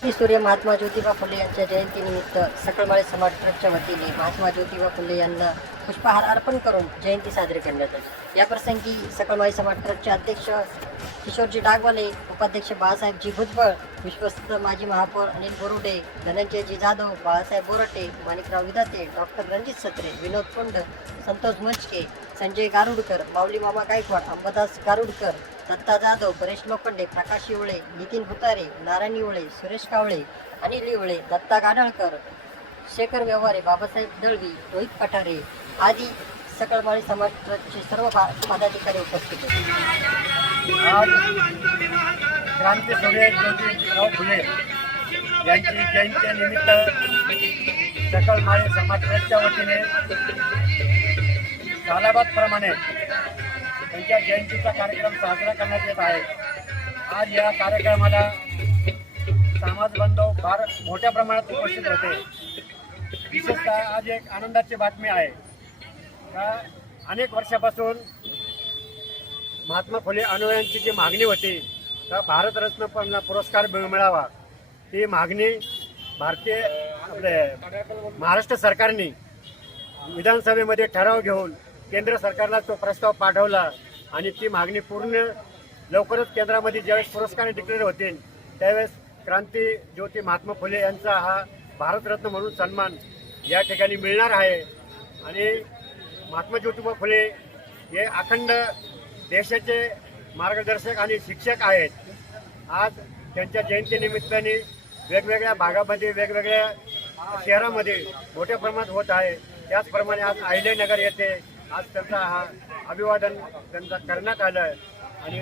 श्री सूर्य महात्मा ज्योतिबा फुले यांच्या जयंतीनिमित्त सकळमाळे समाज ट्रस्टच्या वतीने महात्मा ज्योतिबा फुले यांना पुष्पहार अर्पण करून जयंती साजरी करण्यात आली. या प्रसंगी सकळमाळे समाज ट्रस्टचे अध्यक्ष किशोरजी डागवाले उपाध्यक्ष बाळासाहेबजी भुजबळ विश्वस्त माजी महापौर अनिल बोरुडे धनंजयजी जाधव बाळासाहेब बोरटे माणिकराव विदाते डॉक्टर रणजित सत्रे विनोद कुंड संतोष मंचके संजय गारुडकर माऊली मामा गायकवाड अंबादास गारुडकर दत्ता जाधव परेश लोखंडे प्रकाश इवळे नितीन भुतारे नारायण इवळे सुरेश कावळे अनिल इवळे दत्ता गाडळकर शेखर व्यवहारे बाबासाहेब दळवी रोहित पठारे आदी सकळमाळी समाजाचे सर्व पदाधिकारी उपस्थित होते. आज क्रांती सूर्य ज्योतिराव फुले यांची जयंतीनिमित्त सकल माळी समाज ट्रस्टच्या वतीने सालाबादप्रमाणे त्यांच्या जयंतीचा कार्यक्रम साजरा करण्यात येत आहे. आज या कार्यक्रमाला समाज बांधव फार मोठ्या प्रमाणात उपस्थित होते. विशेषतः आज एक आनंदाची बातमी आहे. का अनेक वर्षापासून महात्मा फुले अनुयायांची जी मागणी होती का भारतरत्न पण पुरस्कार मिळावा. ती मागणी भारतीय आपले महाराष्ट्र सरकारने विधानसभेमध्ये ठराव घेऊन केंद्र सरकारला तो प्रस्ताव पाठवला आणि ती मागणी पूर्ण लवकरच केंद्रामध्ये ज्यावेळेस पुरस्कार डिक्लेअर होतील त्यावेळेस क्रांती ज्योती महात्मा फुले यांचा हा भारतरत्न म्हणून सन्मान या ठिकाणी मिळणार आहे. आणि महात्मा ज्योतिबा फुले हे अखंड देशाचे मार्गदर्शक आणि शिक्षक आहेत. आज त्यांच्या जयंतीनिमित्ताने वेगवेगळ्या भागामध्ये वेगवेगळ्या शहरामध्ये मोठ्या प्रमाणात होत आहे. त्याचप्रमाणे आज अहिल्यानगर येथे आज त्यांचा हा अभिवादन त्यांचा करण्यात आलं आणि